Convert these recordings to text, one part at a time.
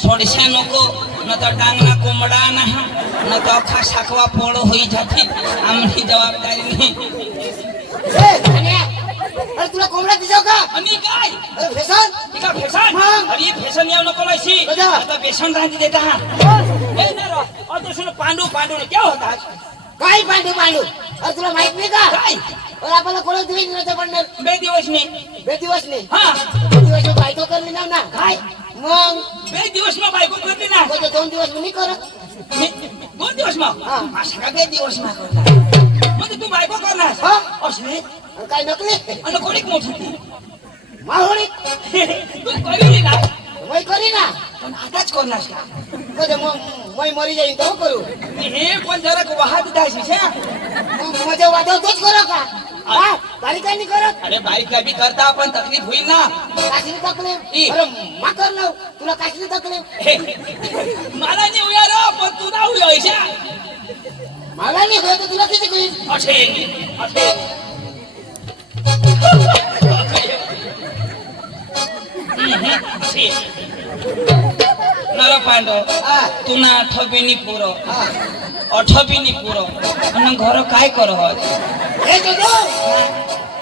सोडशा नको न तर डांगना कोंबडा नाही न तर अख्खा शाखवा पोळ होई जाते आमची जबाबदारी नाही अरे तुला कोंबडा दिसाव का आणि काय अरे फेसन का फेसन अरे फेसन येऊ नको लायसी आता बेसन रांधी देता हा ए ना रो और सुनो पांडू पांडू ने क्या होता काय पांडू पांडू अरे तुला माहित नाही का काय अरे आपल्याला कोण दिवस नव्हतं पडणार बे दिवस नाही बे दिवस नाही हा दिवस बायको करली ना ना काय मग बे दिवस में बायको करते ना म्हणजे 2 दिवस मी करत 2 दिवस में हा माशा बे दिवस में करता म्हणजे तू बायको करणार हा असले काय नकली आणि कोणीक मोठी माहोळी तू करीली ना वय करी ना पण आताच करणार का कधी मग मरी जाईन तो करू हे पण जरा वाहत दाशी छे मजा वादळ तोच करो का हा बारीक नाही करत अरे बाईक बी करता पण तकलीफ होईल ना कासली तकलीफ अरे मा कर लो तुला कासली तकलीफ मला नाही होया रे पण तू ना होईशा मला नाही होत तुला किती होईल असे नर पांडव तू ना आठबिनी पुरो अठबिनी पुरो आणि घर काय कर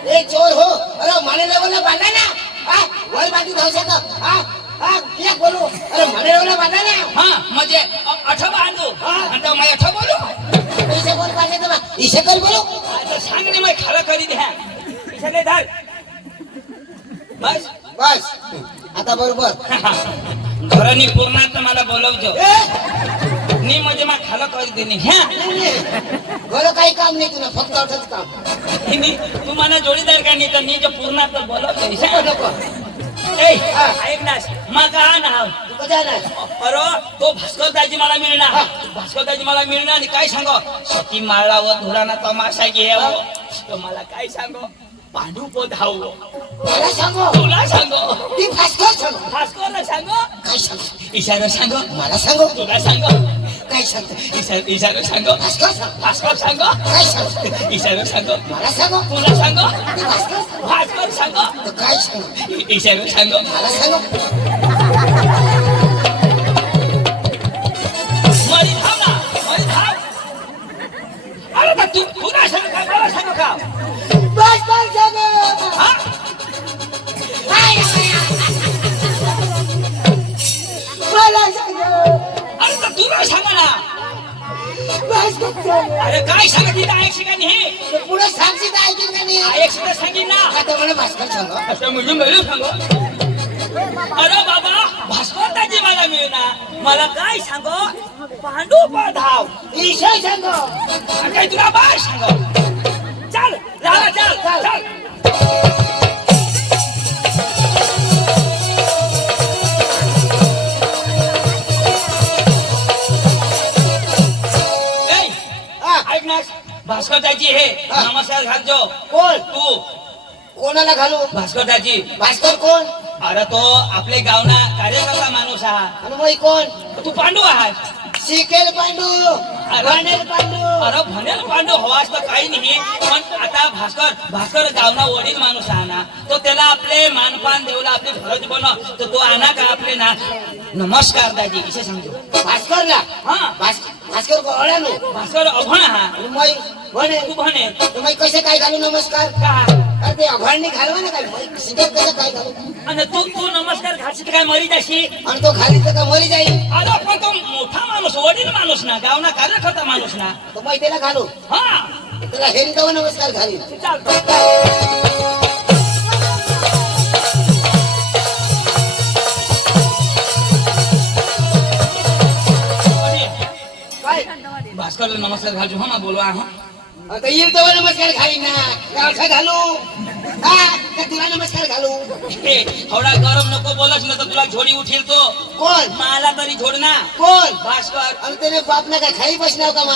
ए चोर हो अरे माने लेवलला बांधा ना हा वर बांधी धाव शकतो हा हा क्या बोलू अरे माने लेवलला बांधा ना हा म्हणजे अठ बांधू आणि मैं अठ बोलू इसे बोल बांधे तो इसे कर बोलू आता सांगणे मैं खरा करी द्या इसे धर बस बस आता बरोबर घरानी पूर्णात मला बोलवજો नी म्हणजे मा खाला करी देणे ह्या घर काही काम नाही तुला फक्त अठच काम तू मला जोडीदार का नाही तर नी जो पूर्णात बोलवतो नको ए ऐक ना माझा नाव तू कधी नाही अरे तो भास्कर दाजी मला मिळणार भास्कर दाजी मला मिळणार आणि काय सांगो सती माळा व धुराना तमाशा घ्याव तो मला काय सांगो पांडू पो धाव मला सांगो तुला सांगो ती भास्कर सांगो भास्करला सांगो काय सांगो इशारा सांगो मला सांगो तुला सांगो काय सांगतो इशारा सांगो भास्कर सांगो भास्कर सांगो काय सांगतो इशारा सांगो मला सांगो तुला सांगो ती भास्कर सांगो भास्कर सांगो तर काय सांगो इशारा सांगो मला सांगो मरी धाव ना मरी धाव अरे का तू ना सांग का मला सांगो का बस बस सांगो हा मला सांगो अरे तर तुला सांगा ना भास्कर सांगो अरे काय सांगत इथं ऐकशी का नाही पुढे सांगशील तर ऐकेल का नाही ऐकशी सांगेन ना आता मला भास्कर सांगो असं म्हणजे मिळू सांगो अरे बाबा भास्कर दाजी मला मिळणार मला काय सांगो पांडू धाव विषय सांगो आणि काय तुला बाय सांगो चल लाला चल चल ऐक ना भास्कर दाजी हे नमस्कार घालजो कोण तू कोणाला घालू भास्कर दाजी भास्कर कोण अरे तो आपले गावना कार्यकर्ता माणूस हा आणि मग कोण तू पांडू आहात शिकेल पांडू बनेल पांडू अरे भनेल पांडू हवास तर काही नाही पण आता भास्कर गावना वडील माणूस आहे ना तो त्याला आपले मानपान देवला आपली फरज बनव तर तो आणा का आपले ना नमस्कार दाजी इसे समजू भास्करला हा भास्कर को ओळखलो भास्कर अभण हा आणि मग बने तू भने तर मग कसे काय घालू नमस्कार का अरे ते अभळणी घालवा ना काय मग शिकेल कसं काय घालू आणि तू नमस्कार घालशील काय मरी जाशी आणि तो खाली तर का मरी जाईल अरे पण तो मोठा माणूस वडील माणूस ना गावना कार्यकर्ता माणूस ना तर मग त्याला घालू हा त्याला हेरी तो नमस्कार घालील चालतो काय भास्कर नमस्कार घालजो हा ना बोलवा हा आता येईल तो नमस्कार घालीन ना गावठा घालू हा का तुला नमस्कार घालू थोडा गरम नको बोलच ना तर तुला झोडी उठील तो कोण मला तरी झोड ना कोण भास्कर आणि त्याने बाप ना काय खाली बसनाव का मा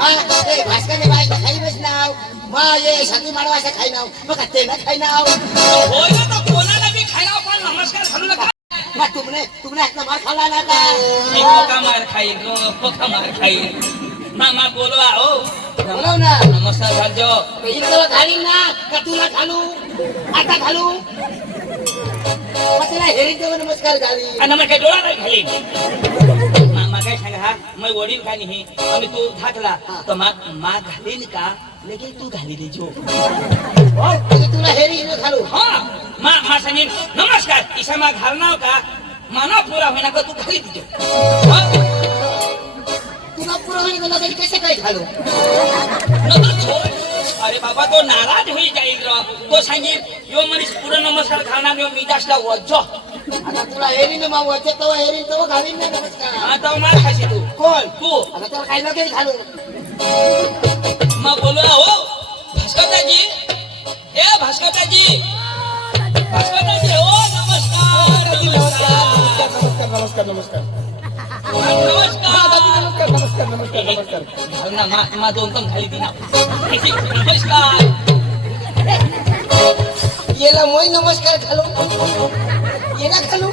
हा ते भास्करने बाई खाली बसनाव मा ये साथी माडवा असा खाई नाव मग ते ना खाई नाव होय ना तर कोणाला बी खायला पण नमस्कार घालू नका मग तुमने एक मार खाला ना का मी पोका मार खाईल पोका मार खाईल मामा बोलवा हो बोलव ना नमस्कार घालजो पहिली तर घालीन ना का तुला घालू आता घालू मग तिला हेरी देव नमस्कार घाली आणि मग काय डोळा नाही घाली मग काय सांगा हा मग वडील का नाही आणि तू थाकला तर मा घालीन का लेकिन तू घाली देजो म्हणजे तुला हेरी न घालू हा मा सांगेन नमस्कार ईशा मा घालणार का माना पुरा होईना का तू घाली देजो तुला पुरा होईल का तरी कसे काय घालू अरे बाबा तो नाराज होई जाईल र तो सांगेल यो मनीस पुरा नमस्कार घालणार यो मी जास्तला वज्जो आता तुला हेरी न मावते तो हेरी तो घालीन ना नमस्कार आता मार खाशी तू कोण तू आता त्याला काय लगेच घालू मग बोलू हो भास्करदाजी ए भास्करदाजी भास्करदाजी हो नमस्कार नमस्कार नमस्कार नमस्कार नमस्कार नमस्कार नमस्कार नमस्कार घाल ना मा दोन पण खाली दिना नमस्कार येला मोय नमस्कार घालू येला घालू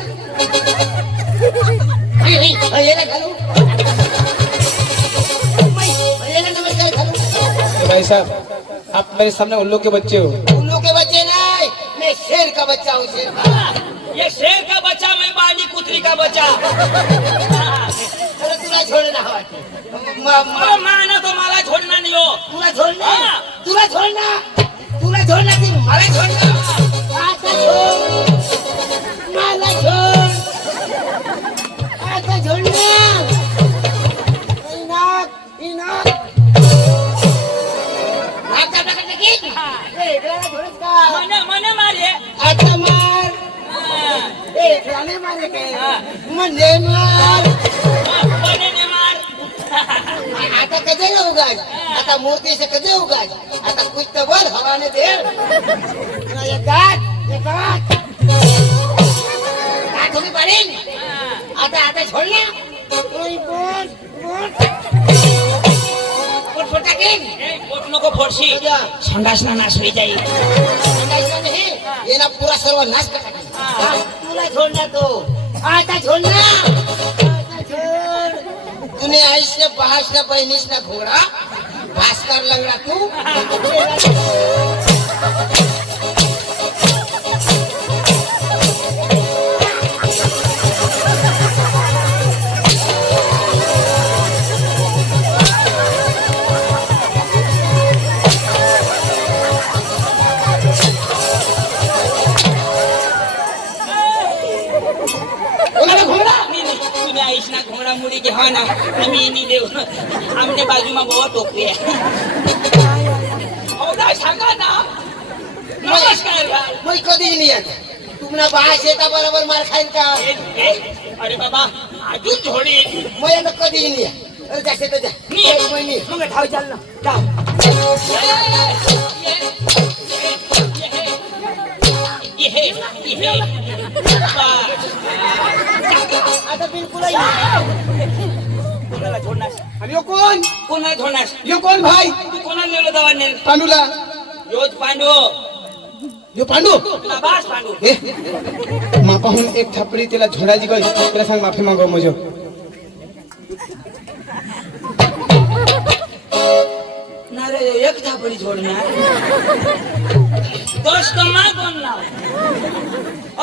येला घालू येला नमस्कार घालू भाई साहब आप मेरे सामने उल्लू के बच्चे हो उल्लू के बच्चे नहीं मैं शेर का बच्चा हूँ शेर का ये शेर का बच्चा मैं बाली कुतरी का बच्चा अरे तुला छोड़ना अरे माना तो मला छोड़ना नहीं हो तुला छोड़ना हाँ। तुला छोड़ना तुला छोड़ना ती मला छोड़ना आता छोड़ मला छोड़ आता छोड़ना इनाक नाक काटा काटा की ए इकड़ा छोड़स का मने मारे आता मार ए इकड़ा मारे के मने मार मने ने मार आता कधे उगाज आता मूर्ति से कधे उगाज आता कुछ तो बोल हवाने दे ये काट तुम्ही पडेल आता छोडल्या पोट फोटा की पोट नको फोडशी संडासना नाश होई जाईल नहीं ये ना पूरा सर्व नाश कर तुला छोड़ना तो आता छोड़ना आता छोड़ तूने आईस ने बहास ने बहनीस ने घोड़ा भास्कर लंगड़ा तू तुम्ही आईश ना घोडा मुडी घ्या ना आम्ही नाही देऊ आमच्या बाजूमा गोवा टोकरी आहे सांगा ना नमस्कार भाई मैं कधी नहीं आता तुमना बहास येता बराबर मार खाईल का अरे बाबा अजून थोडी मैं आता कधी नहीं अरे जाते तो जा मी मग धाव चाल ना धाव आता बिलकुल कोणाला छोडणार आणि यो कोण कोणाला छोडणार यो कोण भाई तू कोणाला नेलो दवाने पांडूला योज पांडू यो पांडू बास पांडू ए मापाहून एक थापडी त्याला झोडायची गई त्याला सांग माफी मागव मजो ना रे एक थापडी छोडणार दोस्त मा कोण ना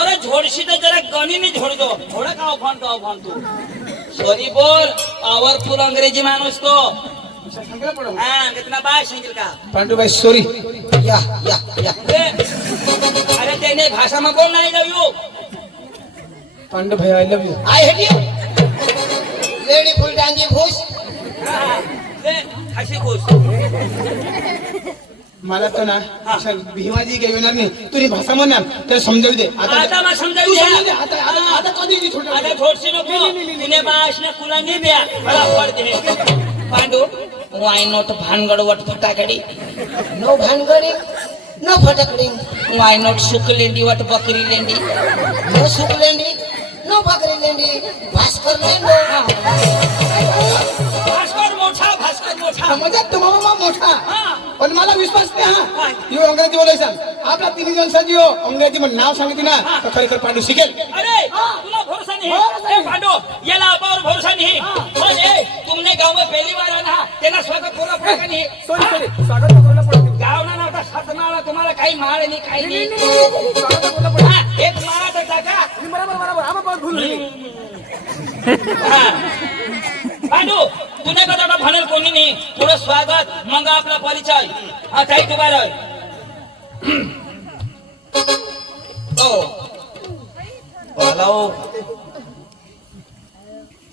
अरे झोडशी तर जरा गणीने झोड दो थोडं का फोन तू सॉरी बोल पावरफुल अंग्रेजी माणूस तो हाँ कितना बाय सांगेल का पांडू भाई सॉरी या अरे त्याने भाषा में बोल नाही लव यू पांडू भाई I love you I hate you lady full डांगी भूस हसी खुश मला तो ना अशा भीमाजी काही येणार नाही तुझी भाषा म्हणणार त्याला समजावू दे आता मग समजावू तू द्या. समजावू दे. आता कधी नाही छोटा आता थोडशी नको तिने बाश ना कुला नाही द्या मला पडते पांडू वाय नॉट भानगड वट फटाकडी नो भानगडी नो फटकडी वाय नॉट सुकलेंडी वट बकरी लेंडी नो सुकलेंडी नो बकरी लेंडी भास्कर लेंडो भास्कर मोठा मजा तुम्हाला मोठा हा. पण मला विश्वास नाही हा काय? यो अंग्रेजी बोलायचा आपला तिन्ही जण सजिओ अंग्रेजी म्हणून नाव सांगितलं ना तर खरेखर पांडू शिकेल अरे तुला भरोसा नहीं ए पांडो येला अपावर भरोसा नहीं पण ए तुमने गांव में पहली बार आना तेना स्वागत पूरा पूरा नहीं सॉरी स्वागत करायला पडतो गाव ना नव्हता सातनाला तुम्हाला काही माळ नाही काही नाही स्वागत करायला पडतो हा, एक माळा तर करता का बरोबर बरोबर आम्ही पण भूल हा. पांडू तुने का तेवढा भनेल कोणी नाही पुढं स्वागत मग आपला परिचय हा काही तू बार हो बोलाओ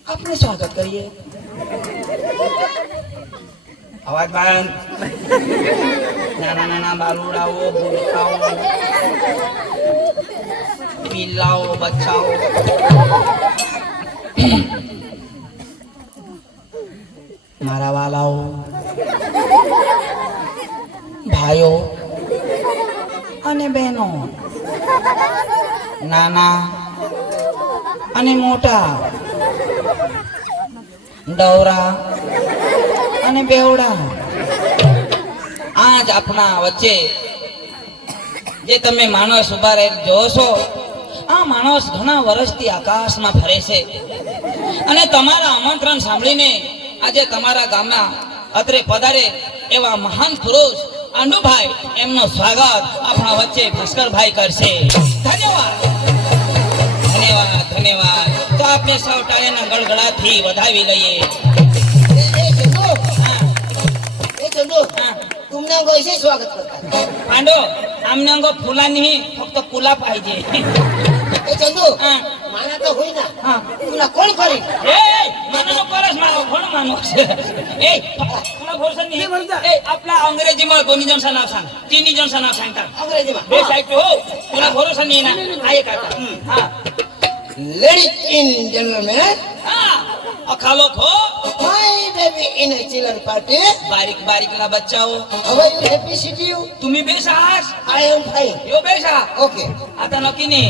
अपने स्वागत करिए आवाज बांध नाना नाना बालूड़ाओ बुड़काओ पिल्लाओ बच्चाओ मारा वालाओ भाइयों અને બહેનો નાના અને મોટા ડવરા અને બેવડા આજ આપણા વચ્ચે જે તમે માણસ ઉભા રહે જોશો આ માણસ ઘણા વર્ષથી આકાશમાં ફરે છે અને તમારા આમંત્રણ સાંભળીને આજે તમારા ગામના અત્રે પધારે એવા મહાન પુરુષ આંડુભાઈ એમનું સ્વાગત આપણા વચ્ચે ભાસ્કરભાઈ કરશે ધન્યવાદ ધન્યવાદ ધન્યવાદ તો આપણે સૌ ટાળીના ગળગળાથી વધાવી લઈએ चंदू हाँ। तुमने हमको ऐसे ही स्वागत करता पांडो आमने अंगो फुला नहीं फक्त कुला पाहिजे ए चंदू हाँ। माना तो हुई ना हाँ। तुला कोण करी ए मला नको रस मला कोण माणूस ए तुला भरोसा नाही ए आपला अंग्रेजी मध्ये दोन्ही जणांचं नाव सांग तिन्ही जणांचं नाव सांगतात अंग्रेजी में बेस ऐकतो हो तुला भरोसा नाही ना आहे का हा लेडीज इन जेंटलमैन हा अखा लोक हो my baby in a chiller party बारीक बारीक ना बच्चाओ how are you happy city you तुम्ही बेस आहात आई एम फाइन यो बेस आहात ओके आता नक्की नाही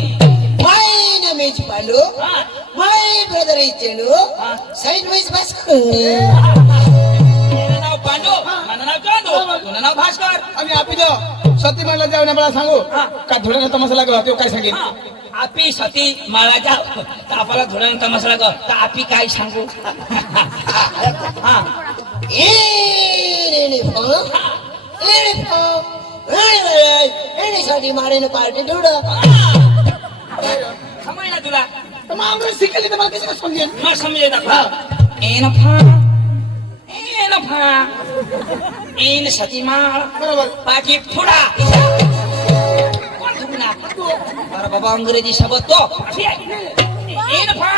माय नेम इज पांडू हा माय ब्रदर इज चंदू हाँ। साइड वाइज बस माझं नाव पांडू माझं नाव चांदू तुझं नाव भास्कर आणि आपी जो सती मला जाऊन मला सांगू हा. का थोडा तमाशा लागला तो काय सांगेल हा, आपी सती माळाच्या आपल्याला धुळ्यानं तमाशा लागला तर आपी काय सांगू हा साठी मारेने पार्टी ढूढ समज ना तुला तर मग आम्ही शिकली तर मला कशी काय समजेल मग समजे दाखवा एन फा एन सती माळ बरोबर पाठी फुडा कोण थुकणार? अरे बाबा अंग्रेजी शब्द तो एन फा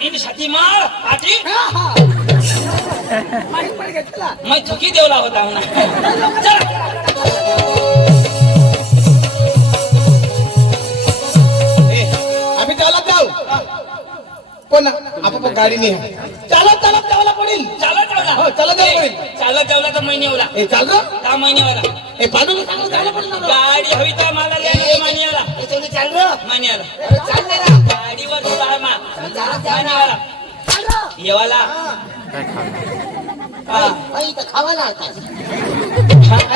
एन सती माळ पाठी मैं थुकी देवला होता हूं ना चल आम्ही चालत जाऊ पण आपण गाडी नाही आहे. चालत चालत जायला पडेल चालत जाऊ हो, चालत जाऊ पडेल. चालत जाऊला तर महिन्यावला ए चाल ग का महिन्यावला ए पांडू चालत जायला पडेल ना ग. गाडी हवी तर मला महिन्याला चाल महिन्याला चाल ना गाडीवर तुला महिन्याला येवाला हा. तर खावा ना आता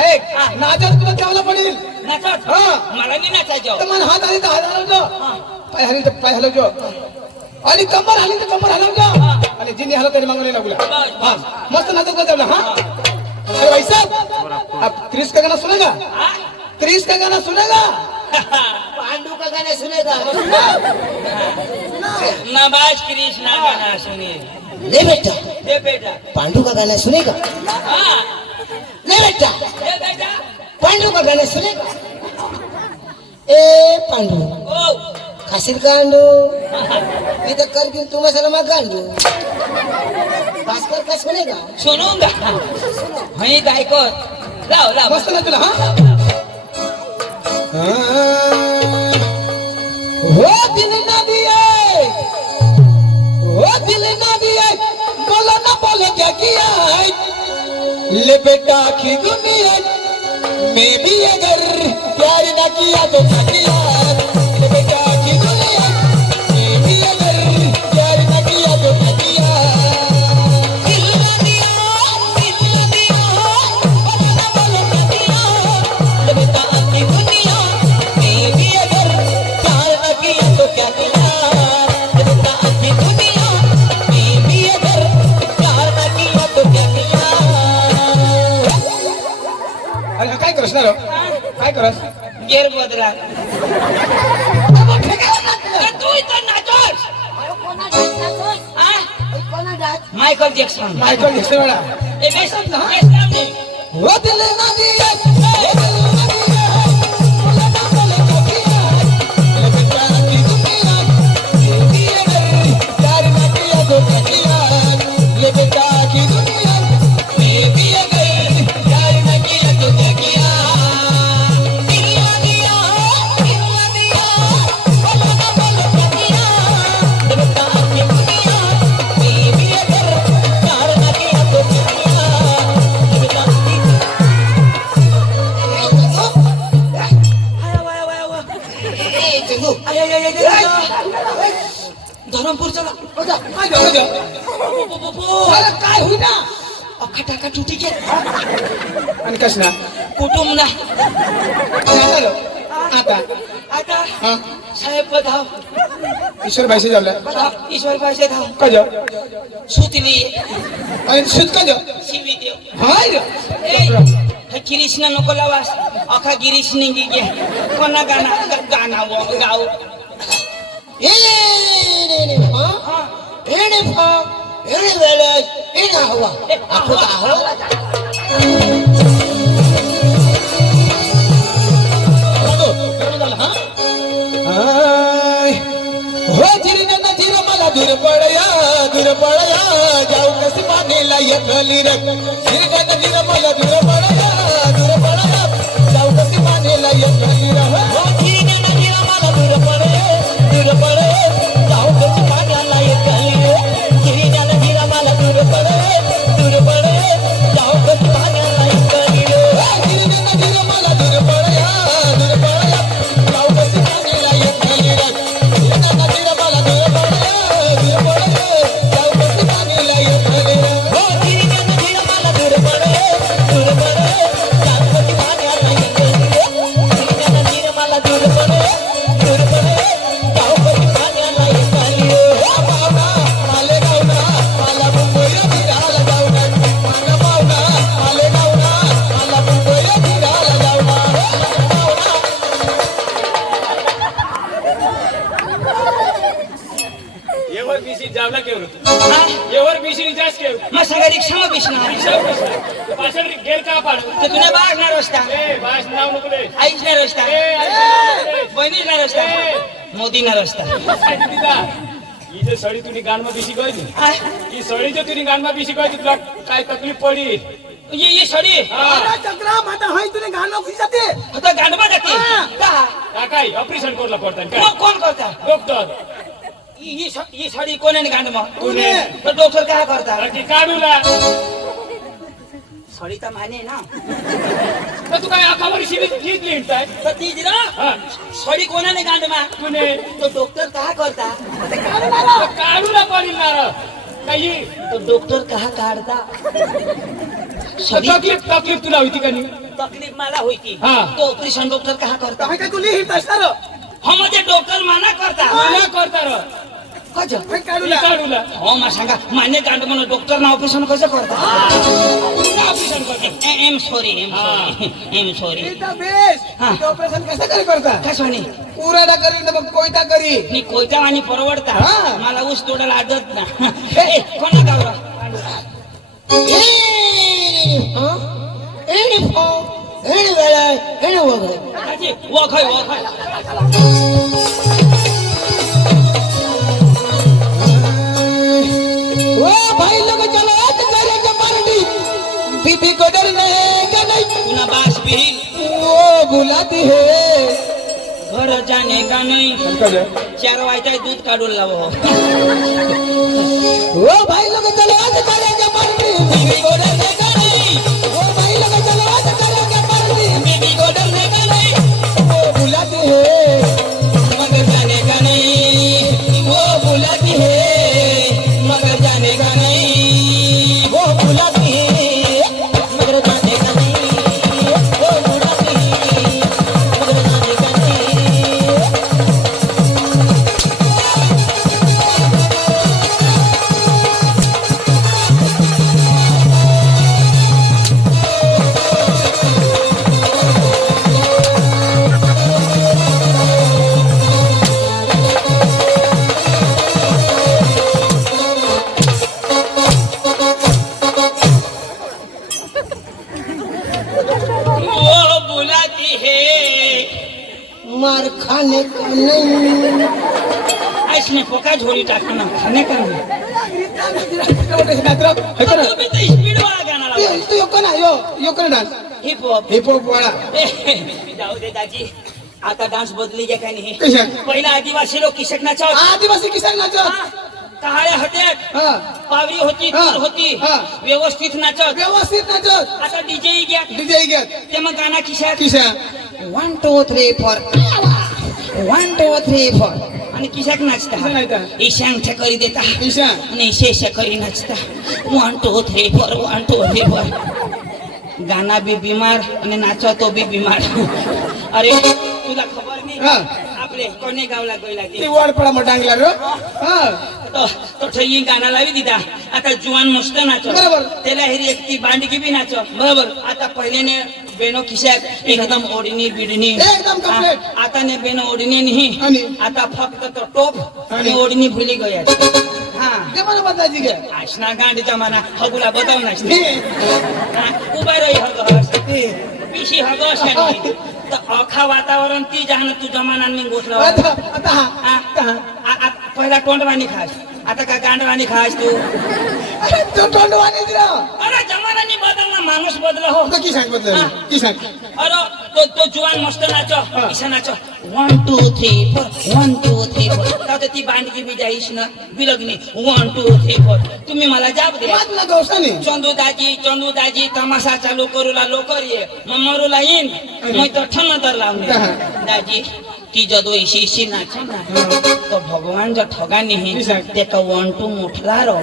ऐक नाचत तुला जायला पडेल नाचत हा. मला नाही नाचायचं तर मन हात आली तर हात हलवજો पाय हली तर पाय हलवજો आणि कंबर हली तर कंबर हलवજો आणि जिनी हलव तरी मागणे लागला हा मस्त नाचत का जावला हा अरे भाई साहब आप 30 का गाना सुनेगा हा? 30 का गाना सुनेगा पांडू का गाना सुनेगा नबाज कृष्णा गाना सुनिए ले बेटा दे बेटा पांडू का गाना सुनेगा हा ले बेटा दे बेटा पांडू का गाना सुनेगा ए पांडू ओ खाशील का अंडू मी तर कर घेऊन तुम्हाला सला मग गांडू भास्कर का सुनेगा सुनूंगा मी गायको लाव लाव मस्त नाचला हा हो दिल ना दिए हो दिल ना दिए बोला ना बोले क्या किया है ले बेटा की दुनिया में भी अगर प्यार ना किया तो क्या किया ले बेटा की दुनिया में भी अगर प्यार ना किया तो क्या किया दिल ना दिया बोला ना बोले क्या किया ले बेटा की दुनिया में भी अगर प्यार ना किया तो क्या किया ले बेटा की दुनिया में भी अगर प्यार ना किया तो क्या किया अरे काय करस ना रे? काय करस गेर बदला तू इथं nachos Michael Jackson Michael Jackson वेळा ए बेसन बेसन ने वो दिल ना दिया वो दिल ना दिया बोला ना बोले कबिया लबटा की दुनिया ये अगर प्यार ना किया तो किया लबटा की दुनिया ये अगर प्यार ना किया तो किया दिल ना दिया बोला ना बोले कबिया लबटा की दुनिया ये अगर प्यार ना किया तो किया लबटा धरमपूर चला काय होईना अख्खा टाका तुटी गे आणि कसला कुटुंब ना झालं आता आता हा साहेब बधाव ईश्वर भाईसे जावला बधाव ईश्वर पाहिजे धाव कज सुतली आणि सुत कज शिवी देव हाय हे कृष्ण नको लावास अख्खा गिरीश निघी गे कोणा गाणा गाणा गाव एने फा एने वेळेस एने हवा आपण हवा हो जिरन जिर मला दूर पडया जाऊ कशी पाणीला येतली रे जिरन जिर मला दूर पडया जाऊ कशी पाणीला येतली रे हो जिरन जिर मला दूर पडया जाऊ कशी पाण्याला येतली रे जिरन जिर मला दूर पडया जाऊ कशी पाण्याला येतली रे जिरन जिर मला दूर पडया जाऊ कशी पाण्याला येतली रे जिरन जिर मला दूर पडया जाऊ कशी पाण्याला येतली रे हो जिरन जिर मला दूर पडया जाऊ कशी पाण्याला येतली रे जिरन जिर मला दूर पडया जाऊ कशी पाण्याला येतली रे हो पावना मालेगावला मला मुंबईला फिरायला जाऊ ना मागा पावना मालेगावला मला मुंबईला फिरायला जाऊ ना पावना एवर बीसी जावला केवर एवर बीसी जास केव मग सगळ्या रिक्षा मग बिसणार पाछळ गेल का पाडू तर तुला बाग ना रस्ता ए बास नाव नुकले आईच ना रस्ता बहिणीच ना रस्ता मोदी ना रस्ता साडी दिदा ही जे सडी तुनी गानमा बीसी गई ही सडी जे तुनी गानमा बीसी गई तुला काय तकलीफ पडी ये सडी हा चक्रा माता होय तुने गाणं खुशी जाते आता गांडवा जाते का काय ऑपरेशन करला पडता काय मग कोण करता डॉक्टर ही साडी कोणाने गांडवा तूने तर डॉक्टर काय करता की काढूला साडी तर माने ना तर तू काय आखावर शिवी गीत लिहिताय तर ती जी ना हा साडी कोणाने गांडवा तूने तो डॉक्टर काय करता काढूला पडिल ना काही तो डॉक्टर कहा काढता साडी तकलीफ तुला होती का नाही तकलीफ मला होती हा. तो ऑपरेशन डॉक्टर कहा करता काय तू लिहित असणार हम ते डॉक्टर माना करता मला करता र कज काढूला हो मा सांगा मान्य कांड म्हणून डॉक्टर ना ऑपरेशन कसं करता ऑपरेशन करता am sorry am sorry best हा. ऑपरेशन कसं काय करता कसं म्हणे पुराडा करी ना मग कोयता करी मी कोयता आणि परवडता हा. मला ऊस तोडायला आदत ना ए, कोणा गावरा एने फा एने वेळेस एने वगैरे काची वखय ओ भाई लोग चलो आज करे के पार्टी बीबी को डरने का नहीं पुन्हा बास भी वो बुलाती है घर जाने का नहीं 4 वाजता दूध काढून लावो ओ भाई लोग चलो आज करे के पार्टी बीबी को डरने का नहीं ओ भाई लोग चलो आज करे के पार्टी बीबी को डरने का नहीं वो बुलाती है मगर जाने का नहीं वो बुलाती है मगर जाने का नहीं वो बुलाती है मगर जाने का नहीं वो बुलाती है मगर जाने का नहीं थोडी टाका ना खाणे का नाही? हिप तुम्ही तर स्पीड वाला गाणं लावता. Dance heap hop heap hop वाला जाऊ दे दाजी, आता डान्स बदली घ्या का नाही? कशा पहिला आदिवासी लोक किशक नाचत, आदिवासी किसान नाचत काळ्या हट्यात हा पावरी होती, हा. तूर होती, हा. व्यवस्थित नाचत. व्यवस्थित नाचत आता डीजे घ्या, डीजे घेत ते मग गाणं किशात किशा 1 2 3 4 1 2 3 4 आणि किशाक नाचता किशा नाचता. ईशांग करी देता ईशा आणि शेष करी नाचता 1 2 3 4 1 2 3 4 गाना बी बीमार आणि नाचा तो बी बीमार. अरे तुला खबर नाही हा. आपले कोणे गावला गयला ती वाडपडा मग डांगला रो हा तो ठई गाणं लावी दिदा. आता जुवान मस्त नाचो बरोबर. त्याला हेरी एक ती बांडगी बी नाचो बरोबर. आता पहिल्याने बेनो खिशात एकदम ओढणी बिडणी एकदम complete. आता ने बेनो ओढणी नाही आणि? आता फक्त तो टोप आणि आणि? ओढणी भुली गया. हा ते मला बदलायची घे आशना गांड जमाना हगुला बताव नाच हे, उभा रही हगस हे. पिशी हगस तर अखा वातावरण ती जहान तू जमानांनी गोठला आता आता हा आ, पहिला तोंडवाणी खास आता का गांडवाणी खास तू. अरे तो तोंडवाणी दिला अरे जमानानी बदलना माणूस बदल हो. आता किसान बदल हा. किसान अरे तो जुवान मस्त नाचो किशा नाचो 1 2 3 4 1 2 3 4 आता ती बांडगी बी जाईस ना बिलगनी 1 2 3 4 तुम्ही मला जाब द्या. वाजला गवसाने चंदू दाजी तमाशा चालू करूला लोकर ये मग मरूला येईन मग तो ठन्न तर लावणे हा. दाजी ती जदो इशी इशी नाचे ना तो भगवान जो ठगा नाही ते का 1 2 मोठला रो.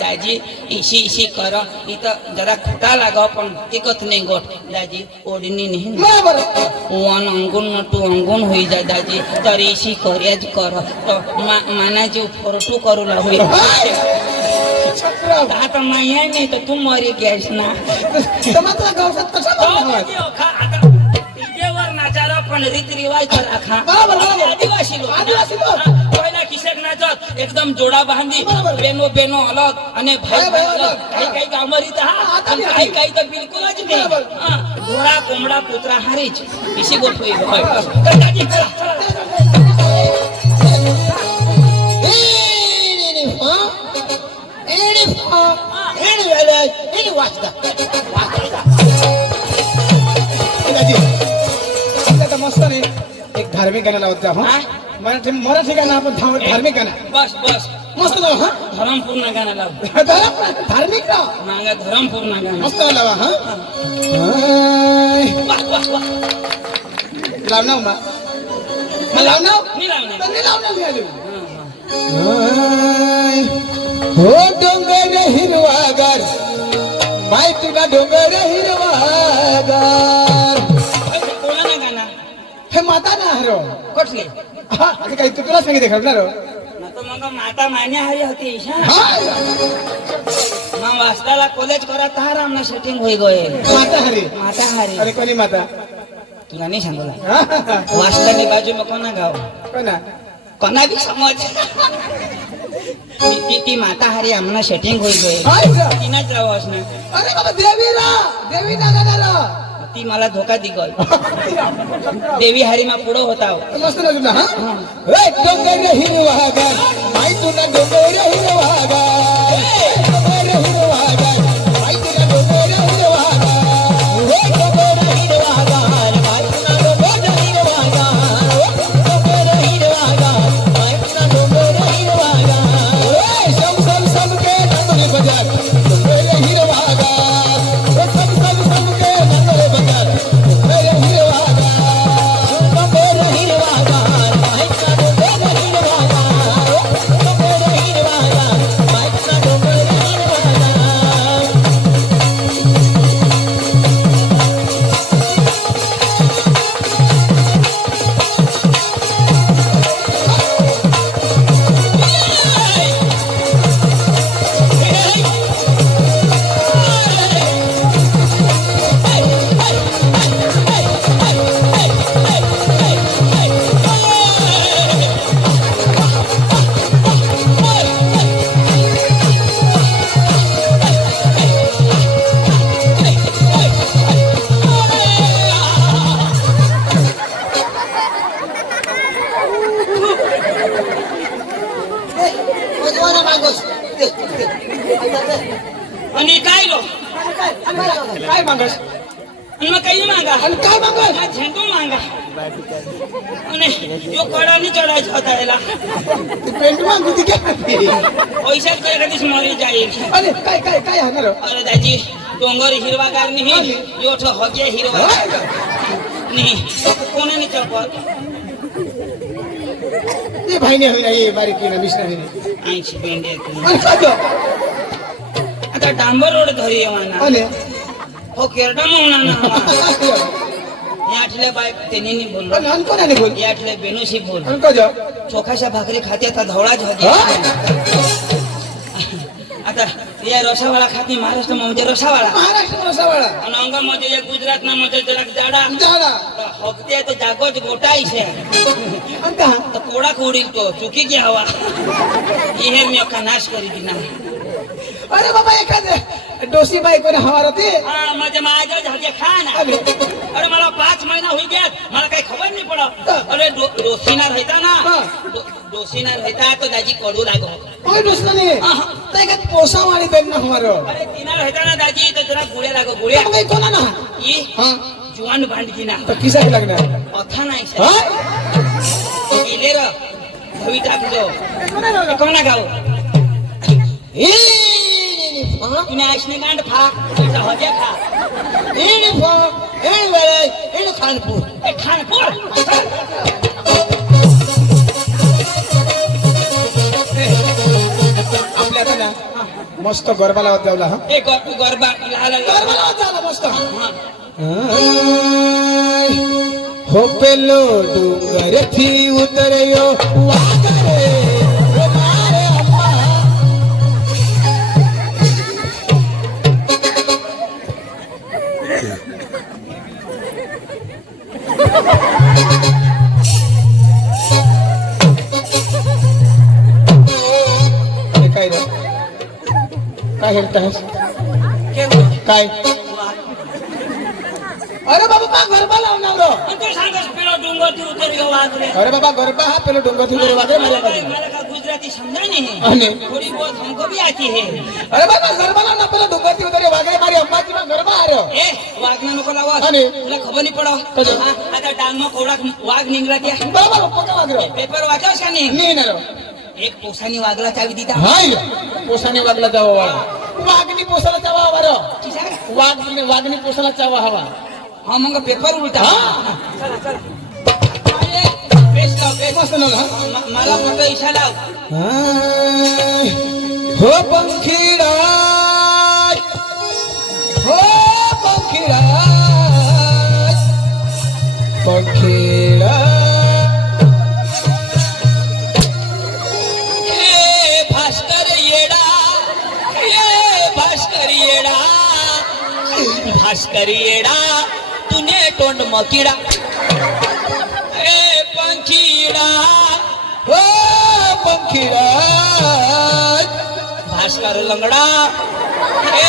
दाजी इशी इशी कर इथं जरा खोटा लागाव पण टिकत नाही गोट. दाजी ओढणी नाही बरोबर 1 अंगून न 2 अंगून होई जा दाजी तर इशी कर्याच कर माना जीव फोरटू करू लागू. छत्र आता माया नाही तर तू मरी गॅस ना. मात्र गवसात कसा बनवायचा? वर नाचारा पण रीत रिवाज तर राखा. बरोबर, बरोबर. आदिवासी लोक आदिवासी लोक. पहिला किशक नाचत एकदम जोडा बांधी बरोबर. बेनो अलग आणि भाई भाई अलग. अलग. काही गावमरीत हा आता पण बी काही तर बिलकुलच नाही. बरोबर. हा, घोडा कोंबडा कुत्रा हारीच इशी गोठवी तर दाजी चला, चला. मस्त नाही एक धार्मिक गाणं लावत जा हा? मराठी गाणं आपण धार्मिक गाणं बस बस मस्त लाव हा धरमपूर्ण गाणं लाव. धार्मिक लाव मागा धरमपूर्ण गाणं मस्त लावा हा वाह, वाह, वाह. लाव ना उमा लाव ना मी लावणार. तन्नी लाव ना मी आली. हा, हा. हो डोंगर हिरवागार माय तुला डोंगर हिरवागार कोणा ना गाणं हे माता ना हरो कुठली हा आता काही तू तुला सांगितलं खरं रो न तर मग माता मान्या हरी होती ईशा. हा मग वाजताला कॉलेज करत हा रामना सेटिंग होई गये माता हरी माता हारी अरे कोणी माता तुला नाही सांगला हा, हा, हा. वाजतानी बाजू मग कोणा गाव कोणा कोणा बी समज ती माता हारी आमना सेटिंग होई गये हाय का? तिनाच राव असणार. अरे बाबा देवी ना गाणार ती मला धोका दी गय देवी हारी मा पुढं होता. मस्त ना तुला हा ए डोंगर हिरवागार माय तुला डोंगर हिरवागार डोंगर हिरवागार माय तुला डोंगर हिरवागार ए डोंगर हिरवागार माय तुला डोंगर हिरवागार डोंगर हिरवागार माय तुला डोंगर हिरवागार ए सम के नंदुरी बाजार डोंगर हिरवागार ए सम के नंदुरी बाजार डोंगर हिरवागार डोंगर हिरवागार माय तुला डोंगर हिरवागार डोंगर दे, दे. आणि काय लो काय मागस आणि मग काही मागा आणि काय मागस हा झेंडू मागा आणि यो कडानी चढायचा होता याला ती पेंट मागू ती काय पैशात काय कधीच मरी जाईल अरे काय काय काय हाणार अरे दाजी डोंगर हिरवागार नाही योठ हगे हिरवा नाही कोणाने चपत ते भाईने होईना ये बारीक ना मिश्रा 80 बेंडे आता डांबर रोड घरी येवाना अरे हो केरडा म्हणा याठले बाय त्यांनी बोललो आणि कोणाने बोल याठले बेनुशी बोल आणि का जाऊ चोखाशा भाकरी खाते आता धवळाच होते आता या रसावाळा खाती महाराष्ट्र म्हणजे रसावाळा महाराष्ट्र रसावाळा અને અંગમાં જે ગુજરાતના મજે જરાક જાડા झाला હકતે તો જાગો જ ગોટાઈ છે आणि का તો કોડા કોડી તો ચૂકી ગયા હવા એ મેં का नाश કરી દીના अरे बाबा एखादे डोसी बाई कोणी हवा होती हा माझे माझ्या झागे खा ना अरे अरे मला 5 महिना होई ગયા मला काही खबर नाही पडत अरे डोसीना रहता ना डोसीना रहता तो दाजी कडू लागो कोई डोसला नहीं ते का पोसा वाली बेन ना हमारो अरे तिना रहता ना दाजी तो जरा गुळे लागो गुळे कोई कोना ना ई हां जुवान भांडकी ना तो किसा लगना अथा नाही हां गेले र धवी टाकજો कोणा गाव ए तुने आशने गांड फा तुझा होते खा इन फो इन वेळे इन खानपूर ए खानपूर आपल्या आता ना मस्त गरबा लावत जावला हा ए गरबा लाल गरबा लावत झाला मस्त हां हो पेलो डोंगर थी उतरयो वागरे ओ मारे अम्मा काय रे काय करतास काय अरे बाबा गरबा लावणार रो तू सांगस पेलो डोंगर तू उतर गयो वागरे अरे बाबा गरबा हा पेलो डोंगर थी उतरे वागरे माझ्या मला का गुजराती समझा नहीं अने है थोड़ी बहुत हमको भी आती है अरे बाबा गरबा लावणार पेलो डोंगर थी उतरे वागरे मारी अम्माची ना गरबा आ रहो ए वागना नको लावा अने तुला खबर नाही पडो कधी? हा, आता डांग में कोडा वाघ निघला त्या बरोबर पक्का वागरो पेपर वाचावस का नाही नाही ना रो एक पोसानी वागला चावी दिता हाय पोसाने वागला जावा वाळा वागणी पोसाला चावा हवा रो वागणी पोसाला चावा हवा हाँ मंग पेपर उलटा हाँ। चला चला अरे पेश लाव पेश मस्त ना हा? मला मोठा इशा लाव हाय, हो पंखीडा हो पंखीडा पंखीडा ए भास्कर येडा भास्कर येडा तूने तोंड मकिडा ए पंखीडा हो पंखीडा भास्कर लंगडा ए